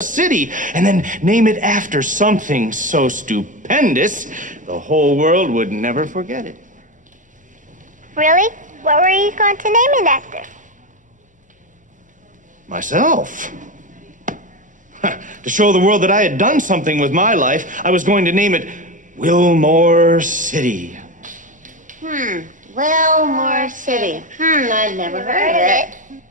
city and then name it after something so stupendous, the whole world would never forget it. Really? What were you going to name it after? Myself. To show the world that I had done something with my life, I was going to name it Wilmore City. Wilmore City. I'd never heard of it.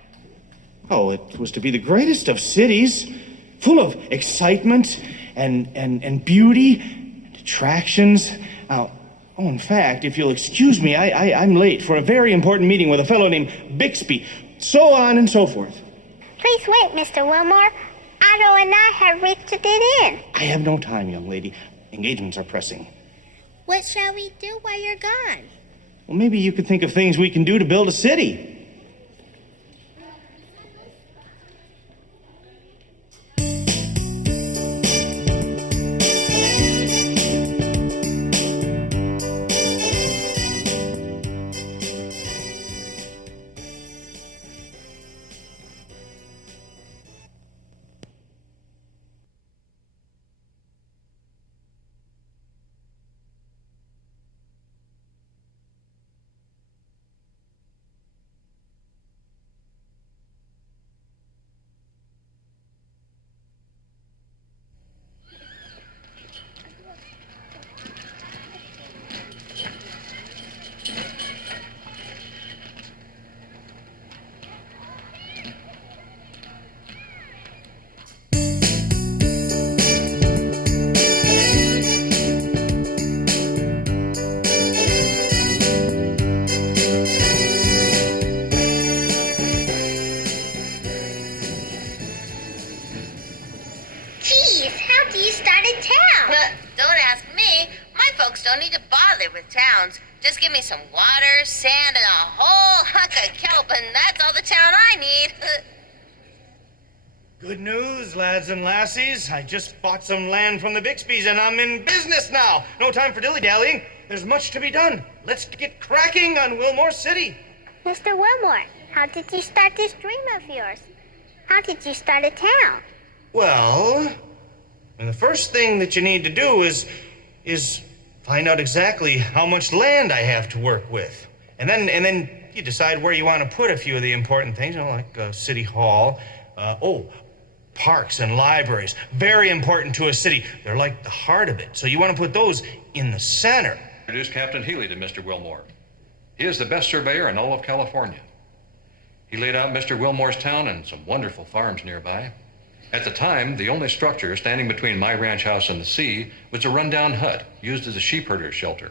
Oh, it was to be the greatest of cities, full of excitement and beauty and attractions. Now, in fact, if you'll excuse me, I'm late for a very important meeting with a fellow named Bixby, so on and so forth. Please wait, Mr. Wilmore. Otto and I have reached it in. I have no time, young lady. Engagements are pressing. What shall we do while you're gone? Well, maybe you could think of things we can do to build a city. Geez, how do you start a town? Don't ask me. My folks don't need to bother with towns. Just give me some water, sand, and a whole hunk of kelp, and that's all the town I need. Good news, lads and lassies. I just bought some land from the Bixbys, and I'm in business now. No time for dilly-dallying. There's much to be done. Let's get cracking on Wilmore City. Mr. Wilmore, how did you start this dream of yours? How did you start a town? Well, the first thing that you need to do is find out exactly how much land I have to work with. And then you decide where you want to put a few of the important things, like City Hall. Parks and libraries. Very important to a city. They're like the heart of it. So you want to put those in the center. Introduce Captain Healy to Mr. Wilmore. He is the best surveyor in all of California. He laid out Mr. Wilmore's town and some wonderful farms nearby. At the time, the only structure standing between my ranch house and the sea was a rundown hut used as a sheep herder's shelter.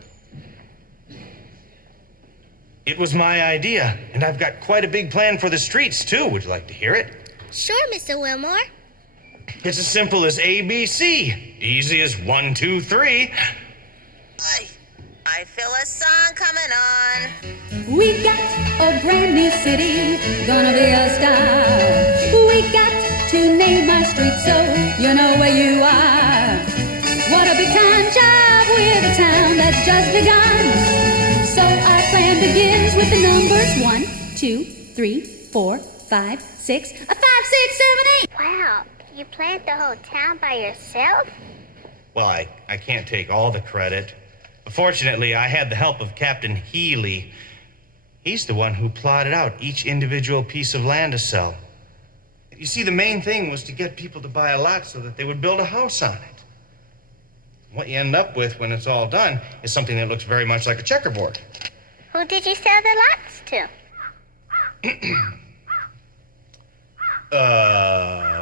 It was my idea, and I've got quite a big plan for the streets, too. Would you like to hear it? Sure, Mr. Wilmore. It's as simple as ABC. Easy as 1, 2, 3. I feel a song coming on. We got a brand new city, gonna be a star. We got to name our street so you know where you are. What a big time job with a town that's just begun. So our plan begins with the numbers 1, 2, 3, 4, 5, 6, 5, 6, 7, 8. Wow, you planned the whole town by yourself? Well, I can't take all the credit. Fortunately, I had the help of Captain Healy. He's the one who plotted out each individual piece of land to sell. You see, the main thing was to get people to buy a lot so that they would build a house on it. What you end up with when it's all done is something that looks very much like a checkerboard. Who did you sell the lots to?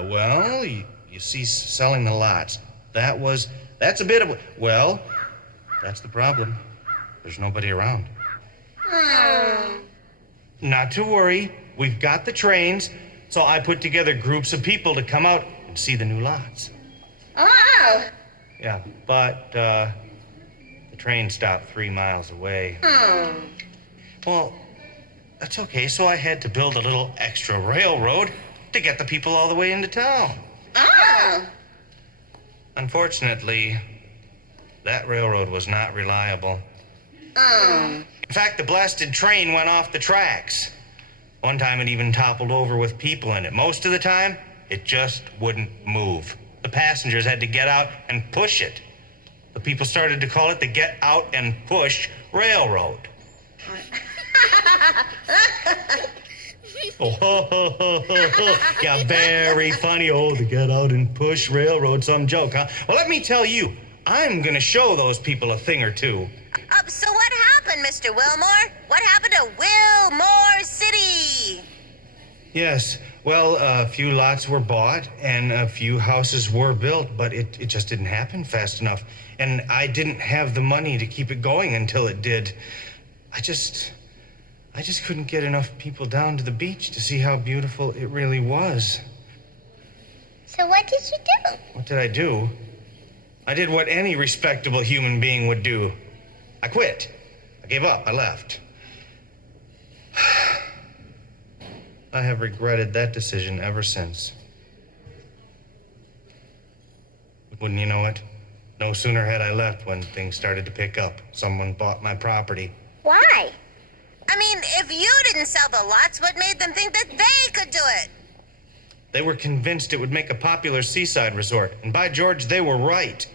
Well, you see, selling the lots, that's a bit of well, that's the problem. There's nobody around. Not to worry. We've got the trains, so I put together groups of people to come out and see the new lots. Oh! Yeah, but the train stopped 3 miles away. Well, that's okay, so I had to build a little extra railroad to get the people all the way into town. Oh! Unfortunately, that railroad was not reliable. In fact, the blasted train went off the tracks. One time it even toppled over with people in it. Most of the time, it just wouldn't move. The passengers had to get out and push it. The people started to call it the Get Out and Push Railroad. Oh, ho, ho, ho, ho, ho. Yeah, very funny. Oh, the Get Out and Push Railroad. Some joke, huh? Well, let me tell you, I'm gonna show those people a thing or two. So what happened, Mr. Wilmore? What happened to Wilmore City? Yes, well, a few lots were bought and a few houses were built, but it just didn't happen fast enough. And I didn't have the money to keep it going until it did. I just couldn't get enough people down to the beach to see how beautiful it really was. So what did you do? What did I do? I did what any respectable human being would do. I quit. I gave up. I left. I have regretted that decision ever since. But wouldn't you know it? No sooner had I left when things started to pick up. Someone bought my property. Why? I mean, if you didn't sell the lots, what made them think that they could do it? They were convinced it would make a popular seaside resort, and by George, they were right.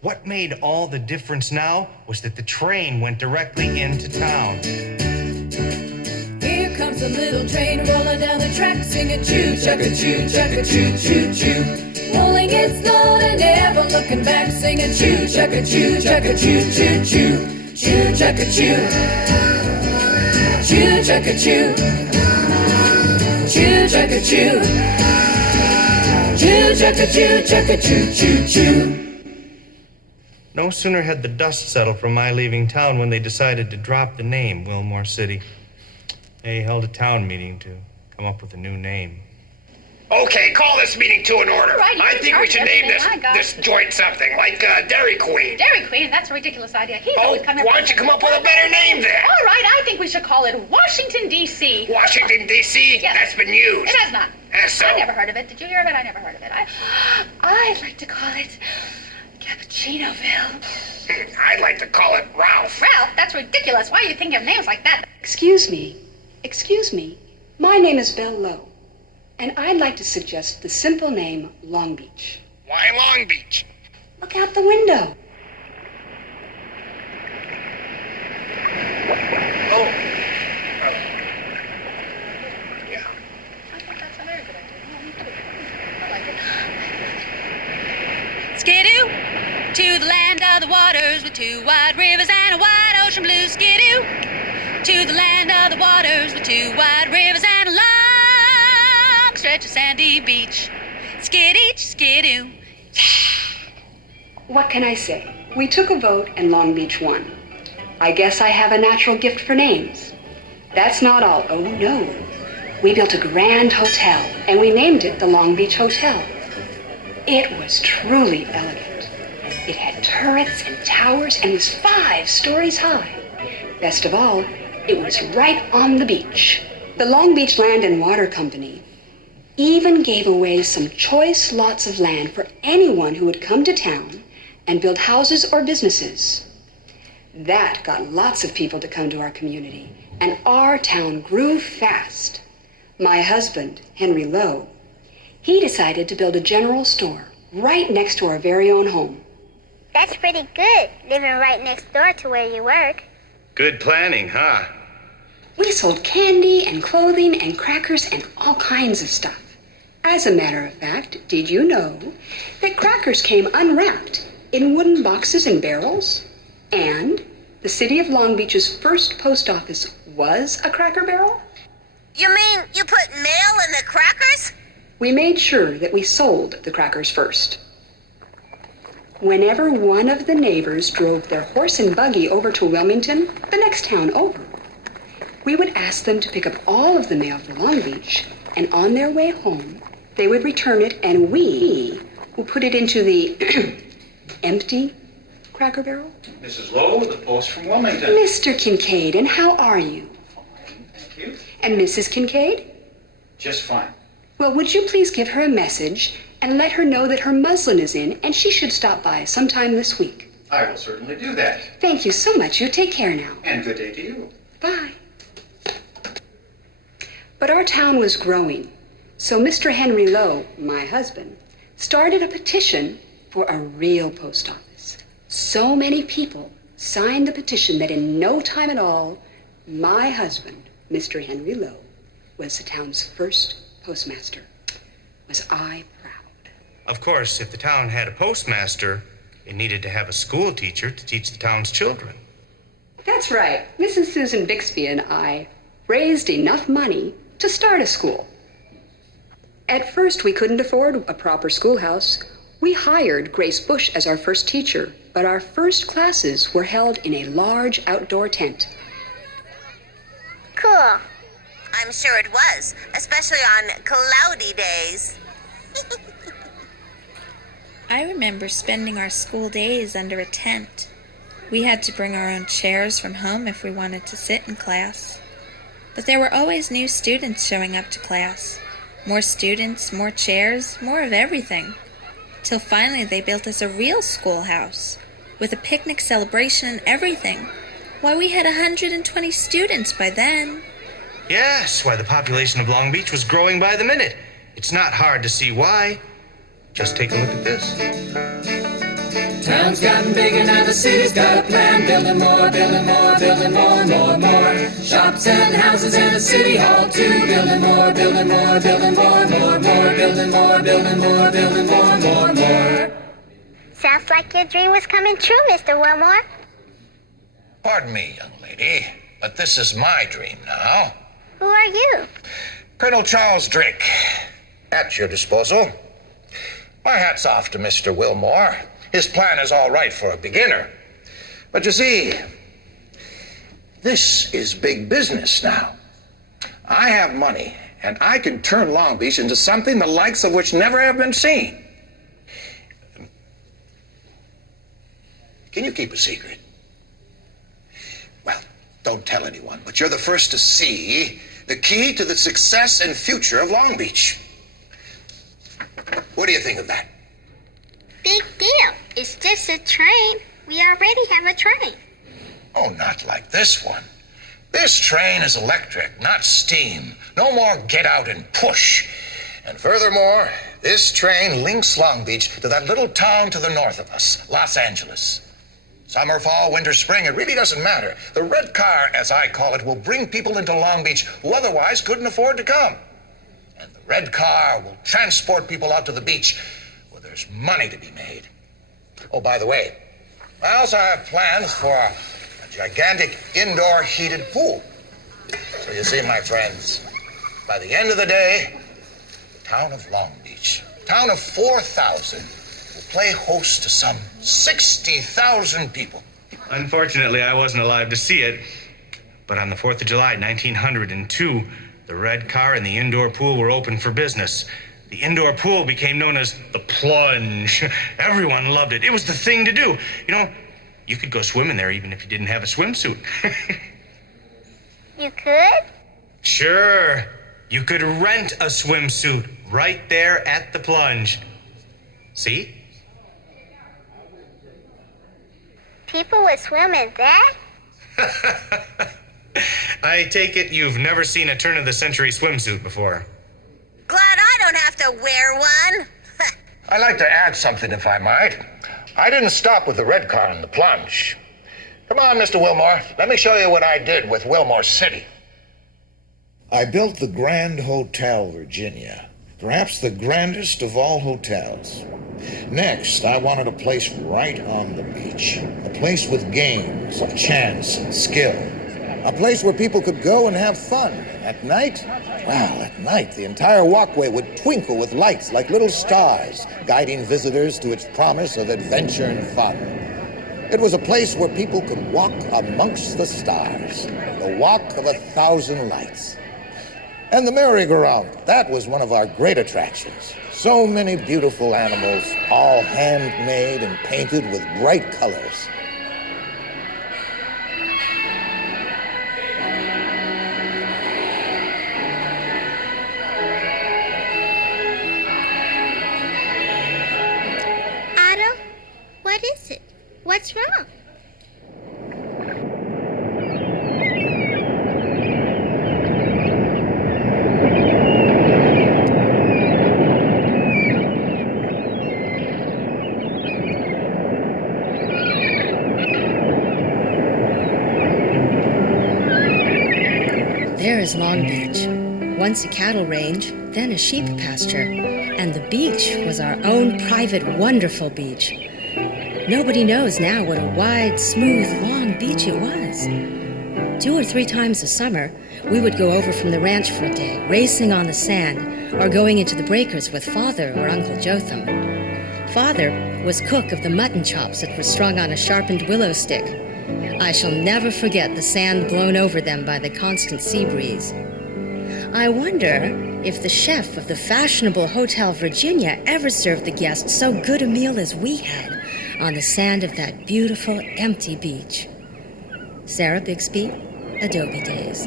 What made all the difference now was that the train went directly into town. Here comes a little train rolling down the track, singing choo-chugga-choo, chugga-choo, choo-choo. Rolling its load and never looking back, singing choo-chugga-choo, chugga-choo, choo-choo. Choo-chugga-choo, choo-chugga-choo, choo-chugga-choo, choo-chugga-choo, chugga-choo, choo-choo. No sooner had the dust settled from my leaving town when they decided to drop the name Wilmore City. They held a town meeting to come up with a new name. Okay, call this meeting to an order. All right, I think we should name this this. joint something, like Dairy Queen. Dairy Queen, that's a ridiculous idea. He's Oh, always coming why don't you come up with a better name then? All right, I think we should call it Washington, D.C. Washington, D.C.? Yes. That's been used. It has not. That's so. I never heard of it. Did you hear of it? I never heard of it. I'd like to call it Cappuccinoville. I'd like to call it Ralph. Ralph, that's ridiculous. Why do you think of names like that? Excuse me. My name is Belle Lowe, and I'd like to suggest the simple name Long Beach. Why Long Beach? Look out the window. Oh. Yeah. I think that's a very good idea. Yeah, me too. I like it. Skidoo, to the land of the waters with two wide rivers and a wide ocean blue. Skidoo, to the land of the waters with two wide rivers and a long stretch of sandy beach. Skidoo, skidoo. What can I say? We took a vote and Long Beach won. I guess I have a natural gift for names. That's not all. Oh, no. We built a grand hotel, and we named it the Long Beach Hotel. It was truly elegant. It had turrets and towers and was 5 stories high. Best of all, it was right on the beach. The Long Beach Land and Water Company even gave away some choice lots of land for anyone who would come to town and build houses or businesses. That got lots of people to come to our community, and our town grew fast. My husband, Henry Lowe, he decided to build a general store right next to our very own home. That's pretty good, living right next door to where you work. Good planning, huh? We sold candy and clothing and crackers and all kinds of stuff. As a matter of fact, did you know that crackers came unwrapped in wooden boxes and barrels? And the city of Long Beach's first post office was a Cracker Barrel? You mean you put mail in the crackers? We made sure that we sold the crackers first. Whenever one of the neighbors drove their horse and buggy over to Wilmington, the next town over, we would ask them to pick up all of the mail for Long Beach, and on their way home, they would return it, and we would put it into the empty Cracker Barrel. Mrs. Lowe, the post from Wilmington. Mr. Kincaid, and how are you? Fine, thank you. And Mrs. Kincaid? Just fine. Well, would you please give her a message and let her know that her muslin is in and she should stop by sometime this week? I will certainly do that. Thank you so much. You take care now. And good day to you. Bye. But our town was growing. So Mr. Henry Lowe, my husband, started a petition for a real post office. So many people signed the petition that in no time at all, my husband, Mr. Henry Lowe, was the town's first postmaster. Was I proud? Of course, if the town had a postmaster, it needed to have a school teacher to teach the town's children. That's right. Mrs. Susan Bixby and I raised enough money to start a school. At first, we couldn't afford a proper schoolhouse. We hired Grace Bush as our first teacher, but our first classes were held in a large outdoor tent. Cool. I'm sure it was, especially on cloudy days. I remember spending our school days under a tent. We had to bring our own chairs from home if we wanted to sit in class. But there were always new students showing up to class. More students, more chairs, more of everything. Till finally they built us a real schoolhouse, with a picnic celebration and everything. Why, we had 120 students by then. Yes, why the population of Long Beach was growing by the minute. It's not hard to see why. Just take a look at this. Town's gotten bigger, now the city's got a plan. Building more, building more, building more, more, more. Shops and houses and a city hall too. Building more, building more, building more, more, more. Building more, building more, building more, more, more. Sounds like your dream was coming true, Mr. Wilmore. Pardon me, young lady, but this is my dream now. Who are you? Colonel Charles Drake, at your disposal. My hat's off to Mr. Wilmore. His plan is all right for a beginner. But you see, this is big business now. I have money, and I can turn Long Beach into something the likes of which never have been seen. Can you keep a secret? Well, don't tell anyone, but you're the first to see the key to the success and future of Long Beach. What do you think of that? Big deal. It's just a train. We already have a train. Oh, not like this one. This train is electric, not steam. No more get out and push. And furthermore, this train links Long Beach to that little town to the north of us, Los Angeles. Summer, fall, winter, spring, it really doesn't matter. The red car, as I call it, will bring people into Long Beach who otherwise couldn't afford to come. And the red car will transport people out to the beach where there's money to be made. Oh, by the way, I also have plans for a gigantic indoor heated pool. So you see, my friends, by the end of the day, the town of Long Beach, a town of 4,000, will play host to some 60,000 people. Unfortunately, I wasn't alive to see it. But on the 4th of July, 1902, the red car and the indoor pool were open for business. The indoor pool became known as the Plunge. Everyone loved it. It was the thing to do. You know, you could go swimming there even if you didn't have a swimsuit. You could? Sure. You could rent a swimsuit right there at the Plunge. See? People would swim in that? I take it you've never seen a turn-of-the-century swimsuit before. Glad I don't have to wear one. I'd like to add something, if I might. I didn't stop with the red car and the Plunge. Come on, Mr. Wilmore. Let me show you what I did with Wilmore City. I built the Grand Hotel Virginia, perhaps the grandest of all hotels. Next, I wanted a place right on the beach, a place with games of chance and skill, a place where people could go and have fun. At night, well, at night, the entire walkway would twinkle with lights like little stars, guiding visitors to its promise of adventure and fun. It was a place where people could walk amongst the stars, the walk of 1,000 lights. And the merry-go-round, that was one of our great attractions. So many beautiful animals, all handmade and painted with bright colors. Otto, what is it? What's wrong? is Long Beach. Once a cattle range, then a sheep pasture. And the beach was our own private, wonderful beach. Nobody knows now what a wide, smooth, long beach it was. 2 or 3 times a summer, we would go over from the ranch for a day, racing on the sand, or going into the breakers with Father or Uncle Jotham. Father was cook of the mutton chops that were strung on a sharpened willow stick. I shall never forget the sand blown over them by the constant sea breeze. I wonder if the chef of the fashionable Hotel Virginia ever served the guests so good a meal as we had on the sand of that beautiful, empty beach. Sarah Bixby, Adobe Days.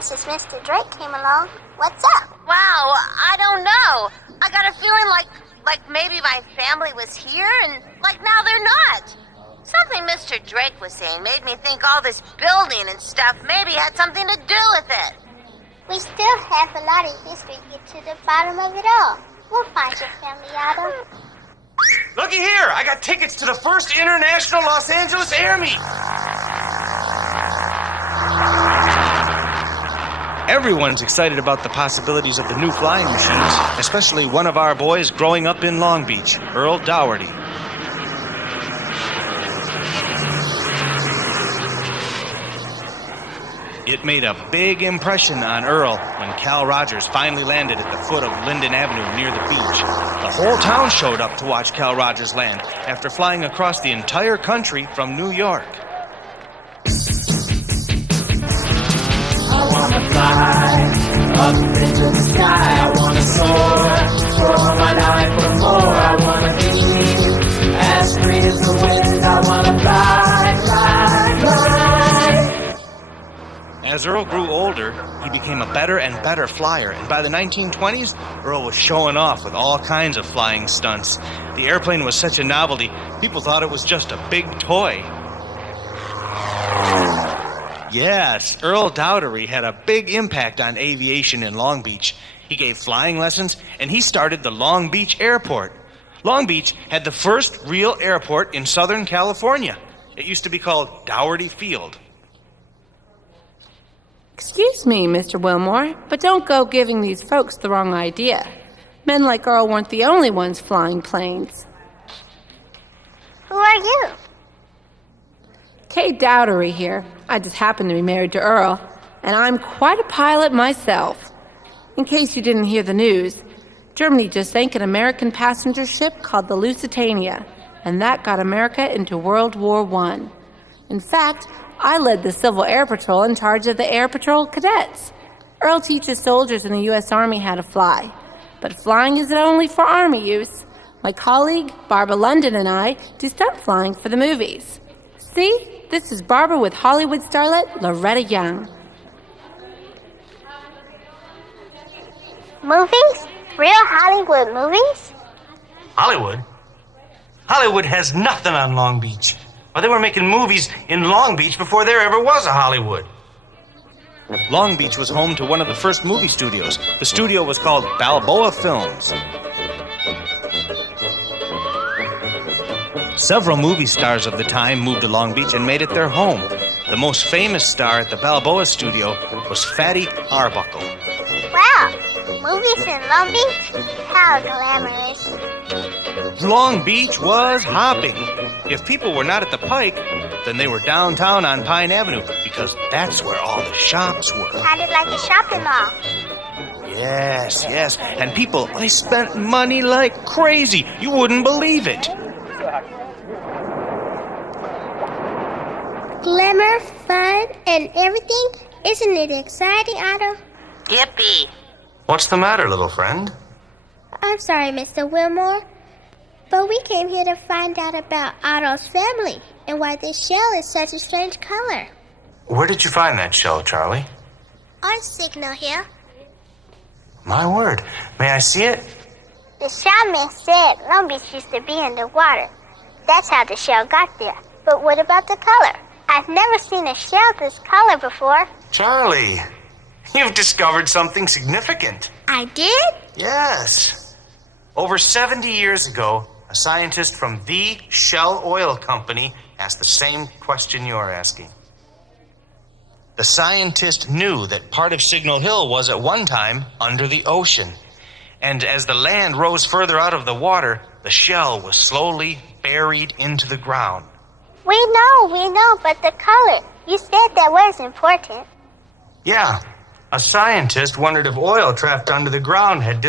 Since Mr. Drake came along. What's up? Wow, I don't know. I got a feeling like maybe my family was here and like now they're not. Something Mr. Drake was saying made me think all this building and stuff maybe had something to do with it. We still have a lot of history to get to the bottom of it all. We'll find your family, Adam. Looky here, I got tickets to the first International Los Angeles Air Meet. Everyone's excited about the possibilities of the new flying machines, especially one of our boys growing up in Long Beach, Earl Dougherty. It made a big impression on Earl when Cal Rogers finally landed at the foot of Linden Avenue near the beach. The whole town showed up to watch Cal Rogers land after flying across the entire country from New York. I wanna fly up into the sky. I wanna soar for all my life or more. I wanna be as free as the wind. I wanna fly, fly, fly. As Earl grew older, he became a better and better flyer, and by the 1920s, Earl was showing off with all kinds of flying stunts. The airplane was such a novelty, people thought it was just a big toy. Yes, Earl Dougherty had a big impact on aviation in Long Beach. He gave flying lessons, and he started the Long Beach Airport. Long Beach had the first real airport in Southern California. It used to be called Dougherty Field. Excuse me, Mr. Wilmore, but don't go giving these folks the wrong idea. Men like Earl weren't the only ones flying planes. Who are you? Kay Dougherty here. I just happen to be married to Earl, and I'm quite a pilot myself. In case you didn't hear the news, Germany just sank an American passenger ship called the Lusitania, and that got America into World War I. In fact, I led the Civil Air Patrol in charge of the Air Patrol cadets. Earl teaches soldiers in the U.S. Army how to fly, but flying isn't only for Army use. My colleague, Barbara London, and I do stunt flying for the movies. See? This is Barbara with Hollywood starlet Loretta Young. Movies? Real Hollywood movies? Hollywood? Hollywood has nothing on Long Beach. Well, they were making movies in Long Beach before there ever was a Hollywood. Long Beach was home to one of the first movie studios. The studio was called Balboa Films. Several movie stars of the time moved to Long Beach and made it their home. The most famous star at the Balboa studio was Fatty Arbuckle. Wow, movies in Long Beach? How glamorous. Long Beach was hopping. If people were not at the Pike, then they were downtown on Pine Avenue, because that's where all the shops were. Sounded like a shopping mall. Yes, yes. And people, they spent money like crazy. You wouldn't believe it. Glamour, fun, and everything? Isn't it exciting, Otto? Yippee. What's the matter, little friend? I'm sorry, Mr. Wilmore, but we came here to find out about Otto's family and why this shell is such a strange color. Where did you find that shell, Charlie? On Signal Hill. My word. May I see it? The shaman said Long Beach used to be in the water. That's how the shell got there. But what about the color? I've never seen a shell this color before. Charlie, you've discovered something significant. I did? Yes. Over 70 years ago, a scientist from the Shell Oil Company asked the same question you're asking. The scientist knew that part of Signal Hill was at one time under the ocean. And as the land rose further out of the water, the shell was slowly buried into the ground. We know, but the color. You said that was important. Yeah, a scientist wondered if oil trapped under the ground had